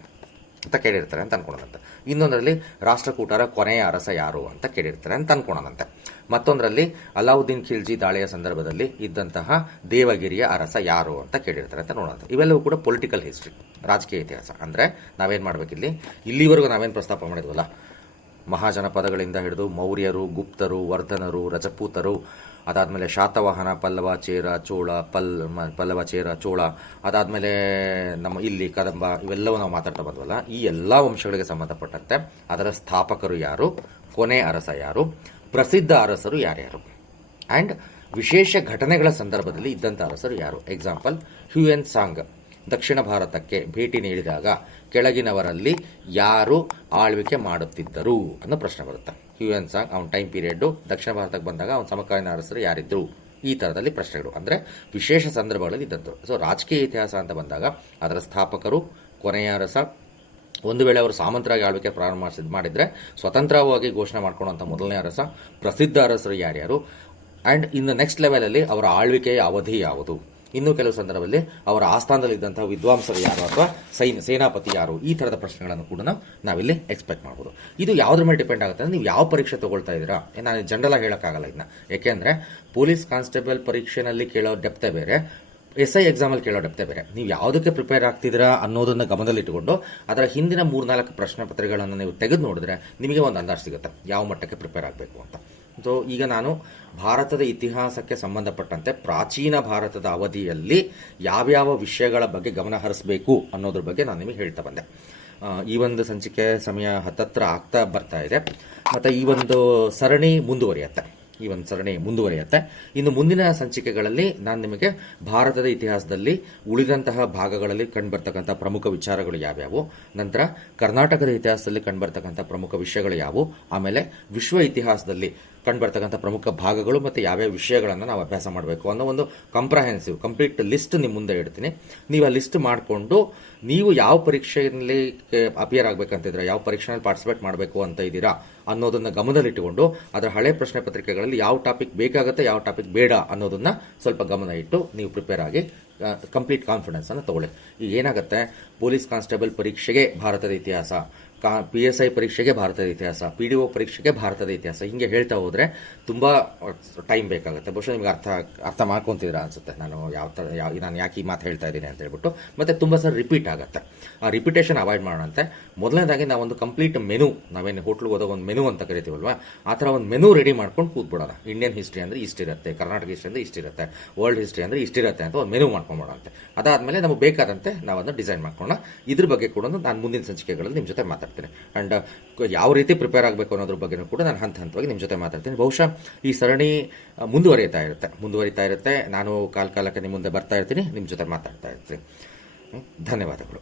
ಅಂತ ಅನ್ಕೊಳ್ಳೋಣಂತೆ. ಇನ್ನೊಂದರಲ್ಲಿ ರಾಷ್ಟ್ರಕೂಟರ ಕೊನೆಯ ಅರಸ ಯಾರು ಅಂತ ಕೇಳಿರ್ತಾರೆ ಅಂತ ಅನ್ಕೊಳ್ಳೋಣಂತೆ. ಮತ್ತೊಂದರಲ್ಲಿ ಅಲಾವುದ್ದೀನ್ ಖಿಲ್ಜಿ ದಾಳಿಯ ಸಂದರ್ಭದಲ್ಲಿ ಇದ್ದಂತಹ ದೇವಗಿರಿಯ ಅರಸ ಯಾರು ಅಂತ ಕೇಳಿರ್ತಾರೆ ಅಂತ ನೋಡೋಣ. ಇವೆಲ್ಲವೂ ಕೂಡ ಪೊಲಿಟಿಕಲ್ ಹಿಸ್ಟ್ರಿ, ರಾಜಕೀಯ ಇತಿಹಾಸ. ಅಂದರೆ ನಾವೇನು ಮಾಡಬೇಕಿಲ್ಲಿ, ಇಲ್ಲಿವರೆಗೂ ನಾವೇನು ಪ್ರಸ್ತಾಪ ಮಾಡಿದ್ವಲ್ಲ, ಮಹಾಜನಪದಗಳಿಂದ ಹಿಡಿದು ಮೌರ್ಯರು, ಗುಪ್ತರು, ವರ್ಧನರು, ರಜಪೂತರು, ಅದಾದಮೇಲೆ ಶಾತವಾಹನ, ಪಲ್ಲವ, ಚೇರ, ಚೋಳ, ಅದಾದಮೇಲೆ ನಮ್ಮ ಇಲ್ಲಿ ಕದಂಬ, ಇವೆಲ್ಲವೂ ನಾವು ಮಾತಾಡ್ತಾ ಬಂದ್ವಲ್ಲ, ಈ ಎಲ್ಲ ವಂಶಗಳಿಗೆ ಸಂಬಂಧಪಟ್ಟಂತೆ ಅದರ ಸ್ಥಾಪಕರು ಯಾರು, ಕೊನೆ ಅರಸ ಯಾರು, ಪ್ರಸಿದ್ಧ ಅರಸರು ಯಾರ್ಯಾರು, ಆ್ಯಂಡ್ ವಿಶೇಷ ಘಟನೆಗಳ ಸಂದರ್ಭದಲ್ಲಿ ಇದ್ದಂಥ ಅರಸರು ಯಾರು. ಎಕ್ಸಾಂಪಲ್, ಹ್ಯೂಯೆನ್ ಸಾಂಗ್ ದಕ್ಷಿಣ ಭಾರತಕ್ಕೆ ಭೇಟಿ ನೀಡಿದಾಗ ಕೆಳಗಿನವರಲ್ಲಿ ಯಾರು ಆಳ್ವಿಕೆ ಮಾಡುತ್ತಿದ್ದರು ಅನ್ನೋ ಪ್ರಶ್ನೆ ಬರುತ್ತೆ. ಹ್ಯೂಯೆನ್ ಸಾಂಗ್ ಅವನ ಟೈಮ್ ಪೀರಿಯಡ್ ದಕ್ಷಿಣ ಭಾರತಕ್ಕೆ ಬಂದಾಗ ಅವನ ಸಮಕಾಲೀನ ಅರಸರು ಯಾರಿದ್ರು, ಈ ಥರದಲ್ಲಿ ಪ್ರಶ್ನೆಗಳು, ಅಂದರೆ ವಿಶೇಷ ಸಂದರ್ಭಗಳಲ್ಲಿ ಇದ್ದಂಥವು. ಸೊ ರಾಜಕೀಯ ಇತಿಹಾಸ ಅಂತ ಬಂದಾಗ ಅದರ ಸ್ಥಾಪಕರು, ಕೊನೆಯ ಅರಸ, ಒಂದು ವೇಳೆ ಅವರು ಸಾಮಂತರಾಗಿ ಆಳ್ವಿಕೆ ಪ್ರಾರಂಭ ಮಾಡಿದರೆ ಸ್ವತಂತ್ರವಾಗಿ ಘೋಷಣೆ ಮಾಡ್ಕೊಳ್ಳುವಂಥ ಮೊದಲನೇ ಅರಸ, ಪ್ರಸಿದ್ಧ ಅರಸರು ಯಾರ್ಯಾರು, ಆ್ಯಂಡ್ ಇನ್ನು ನೆಕ್ಸ್ಟ್ ಲೆವೆಲಲ್ಲಿ ಅವರ ಆಳ್ವಿಕೆಯ ಅವಧಿ ಯಾವುದು, ಇನ್ನು ಕೆಲವು ಸಂದರ್ಭದಲ್ಲಿ ಅವರ ಆಸ್ಥಾನದಲ್ಲಿದ್ದಂತಹ ವಿದ್ವಾಂಸರು ಯಾರು ಅಥವಾ ಸೇನಾಪತಿ ಯಾರು, ಈ ಥರದ ಪ್ರಶ್ನೆಗಳನ್ನು ಕೂಡ ನಾವಿಲ್ಲಿ ಎಕ್ಸ್ಪೆಕ್ಟ್ ಮಾಡ್ಬೋದು. ಇದು ಯಾವುದ್ರ ಮೇಲೆ ಡಿಪೆಂಡ್ ಆಗುತ್ತೆ ಅಂದರೆ ನೀವು ಯಾವ ಪರೀಕ್ಷೆ ತೊಗೊಳ್ತಾ ಇದ್ದೀರಾ. ನಾನು ಜನರಲ್ ಆಗಿ ಹೇಳೋಕ್ಕಾಗಲ್ಲ ಇದನ್ನ, ಯಾಕೆಂದರೆ ಪೊಲೀಸ್ ಕಾನ್ಸ್ಟೇಬಲ್ ಪರೀಕ್ಷೆನಲ್ಲಿ ಕೇಳೋ ಡೆಪ್ತೆ ಬೇರೆ, SI ಎಕ್ಸಾಮಲ್ಲಿ ಕೇಳೋ ಡೆಪ್ತೆ ಬೇರೆ. ನೀವು ಯಾವುದಕ್ಕೆ ಪ್ರಿಪೇರ್ ಆಗ್ತಿದ್ದೀರಾ ಅನ್ನೋದನ್ನು ಗಮನದಲ್ಲಿಟ್ಟುಕೊಂಡು ಅದರ ಹಿಂದಿನ 3-4 ಪ್ರಶ್ನೆ ಪತ್ರಿಕೆಗಳನ್ನು ನೀವು ತೆಗೆದು ನೋಡಿದ್ರೆ ನಿಮಗೆ ಒಂದು ಅಂದಾಜು ಸಿಗುತ್ತೆ ಯಾವ ಮಟ್ಟಕ್ಕೆ ಪ್ರಿಪೇರ್ ಆಗಬೇಕು ಅಂತ. ಸೊ ಈಗ ನಾನು ಭಾರತದ ಇತಿಹಾಸಕ್ಕೆ ಸಂಬಂಧಪಟ್ಟಂತೆ ಪ್ರಾಚೀನ ಭಾರತದ ಅವಧಿಯಲ್ಲಿ ಯಾವ್ಯಾವ ವಿಷಯಗಳ ಬಗ್ಗೆ ಗಮನ ಹರಿಸಬೇಕು ಅನ್ನೋದ್ರ ಬಗ್ಗೆ ನಾನು ನಿಮಗೆ ಹೇಳ್ತಾ ಬಂದೆ. ಈ ಒಂದು ಸಂಚಿಕೆ ಸಮಯ ಹತ್ತತ್ರ ಆಗ್ತಾ ಬರ್ತಾ ಇದೆ ಮತ್ತು ಈ ಒಂದು ಸರಣಿ ಮುಂದುವರಿಯುತ್ತೆ. ಇನ್ನು ಮುಂದಿನ ಸಂಚಿಕೆಗಳಲ್ಲಿ ನಾನು ನಿಮಗೆ ಭಾರತದ ಇತಿಹಾಸದಲ್ಲಿ ಉಳಿದಂತಹ ಭಾಗಗಳಲ್ಲಿ ಕಂಡುಬರ್ತಕ್ಕಂಥ ಪ್ರಮುಖ ವಿಚಾರಗಳು ಯಾವ್ಯಾವು, ನಂತರ ಕರ್ನಾಟಕದ ಇತಿಹಾಸದಲ್ಲಿ ಕಂಡುಬರ್ತಕ್ಕಂಥ ಪ್ರಮುಖ ವಿಷಯಗಳು ಯಾವುವು, ಆಮೇಲೆ ವಿಶ್ವ ಇತಿಹಾಸದಲ್ಲಿ ಕಂಡುಬರ್ತಕ್ಕಂಥ ಪ್ರಮುಖ ಭಾಗಗಳು ಮತ್ತು ಯಾವ್ಯಾವ ವಿಷಯಗಳನ್ನು ನಾವು ಅಭ್ಯಾಸ ಮಾಡಬೇಕು ಅನ್ನೋ ಒಂದು ಕಂಪ್ಲೀಟ್ ಲಿಸ್ಟ್ ನಿಮ್ಮ ಮುಂದೆ ಇಡ್ತೀನಿ. ನೀವು ಆ ಲಿಸ್ಟ್ ಮಾಡಿಕೊಂಡು ನೀವು ಯಾವ ಪರೀಕ್ಷೆಯಲ್ಲಿ ಅಪಿಯರ್ ಆಗಬೇಕಂತಿದ್ರೆ, ಯಾವ ಪರೀಕ್ಷೆಯಲ್ಲಿ ಪಾರ್ಟಿಸಿಪೇಟ್ ಮಾಡಬೇಕು ಅಂತ ಇದ್ದೀರಾ ಅನ್ನೋದನ್ನು ಗಮನದಲ್ಲಿಟ್ಟುಕೊಂಡು ಅದರ ಹಳೆ ಪ್ರಶ್ನೆ ಪತ್ರಿಕೆಗಳಲ್ಲಿ ಯಾವ ಟಾಪಿಕ್ ಬೇಕಾಗುತ್ತೆ, ಯಾವ ಟಾಪಿಕ್ ಬೇಡ ಅನ್ನೋದನ್ನು ಸ್ವಲ್ಪ ಗಮನ ಇಟ್ಟು ನೀವು ಪ್ರಿಪೇರ್ ಆಗಿ ಕಂಪ್ಲೀಟ್ ಕಾನ್ಫಿಡೆನ್ಸನ್ನು ತಗೊಳ್ಳಿ. ಈಗ ಏನಾಗುತ್ತೆ, ಪೊಲೀಸ್ ಕಾನ್ಸ್ಟೇಬಲ್ ಪರೀಕ್ಷೆಗೆ ಭಾರತದ ಇತಿಹಾಸ, PSI ಪರೀಕ್ಷೆಗೆ ಭಾರತದ ಇತಿಹಾಸ, PDO ಪರೀಕ್ಷೆಗೆ ಭಾರತದ ಇತಿಹಾಸ, ಹಿಂಗೆ ಹೇಳ್ತಾ ಹೋದರೆ ತುಂಬ ಟೈಮ್ ಬೇಕಾಗುತ್ತೆ. ಬಹುಶಃ ನಿಮ್ಗೆ ಅರ್ಥ ಮಾಡ್ಕೊತಿದ್ರ ಅನ್ಸುತ್ತೆ ನಾನು ನಾನು ಯಾಕೆ ಈ ಮಾತು ಹೇಳ್ತಾ ಇದ್ದೀನಿ ಅಂತ ಹೇಳ್ಬಿಟ್ಟು. ಮತ್ತು ತುಂಬ ಸರ್ ರಿಪೀಟ್ ಆಗುತ್ತೆ. ಆ ರಿಪಿಟೇಷನ್ ಅವಾಯ್ಡ್ ಮಾಡೋಣಂತೆ ಮೊದಲನೇದಾಗಿ ನಾವೊಂದು ಕಂಪ್ಲೀಟ್ ಮೆನು, ನಾವೇನು ಹೋಟ್ಲಿಗೆ ಹೋದಾಗ ಒಂದು ಮೆನು ಅಂತ ಕರಿತೀವಲ್ವಾ, ಆ ಥರ ಒಂದು ಮೆನು ರೆಡಿ ಮಾಡ್ಕೊಂಡು ಕೂತ್ಬಿಡೋಣ. ಇಂಡಿಯನ್ ಹಿಸ್ಟ್ರಿ ಅಂದರೆ ಇಷ್ಟಿರುತ್ತೆ, ಕರ್ನಾಟಕ ಹಿಸ್ಟ್ರಿ ಅಂದರೆ ಇಷ್ಟಿರುತ್ತೆ, ವರ್ಲ್ಡ್ ಹಿಸ್ಟ್ರಿ ಅಂದರೆ ಇಷ್ಟಿರುತ್ತೆ ಅಂತ ಒಂದು ಮೆನು ಮಾಡ್ಕೊಂಡ್ಬಿಡೋಂತೆ. ಅದಾದಮೇಲೆ ನಮಗೆ ಬೇಕಾದಂತೆ ನಾವು ಅದನ್ನು ಡಿಸೈನ್ ಮಾಡ್ಕೊಳ್ಳೋಣ. ಇದ್ರ ಬಗ್ಗೆ ಕೂಡ ನಾನು ಮುಂದಿನ ಸಂಚಿಕೆಗಳಲ್ಲಿ ನಿಮ್ಮ ಜೊತೆ ಮಾತಾಡ್ತೀನಿ. ಅಂಡ್ ಯಾವ ರೀತಿ ಪ್ರಿಪೇರ್ ಆಗಬೇಕು ಅನ್ನೋದ್ರ ಬಗ್ಗೆ ಕೂಡ ನಾನು ಹಂತವಾಗಿ ನಿಮ್ಮ ಜೊತೆ ಮಾತಾಡ್ತೀನಿ. ಬಹುಶಃ ಈ ಸರಣಿ ಮುಂದುವರಿತಾ ಇರುತ್ತೆ. ನಾನು ಕಾಲಕ್ಕೆ ನಿಮ್ಮ ಮುಂದೆ ಬರ್ತಾ ಇರ್ತೀನಿ, ನಿಮ್ಮ ಜೊತೆ ಮಾತಾಡ್ತಾ ಇರ್ತೀನಿ. ಧನ್ಯವಾದಗಳು.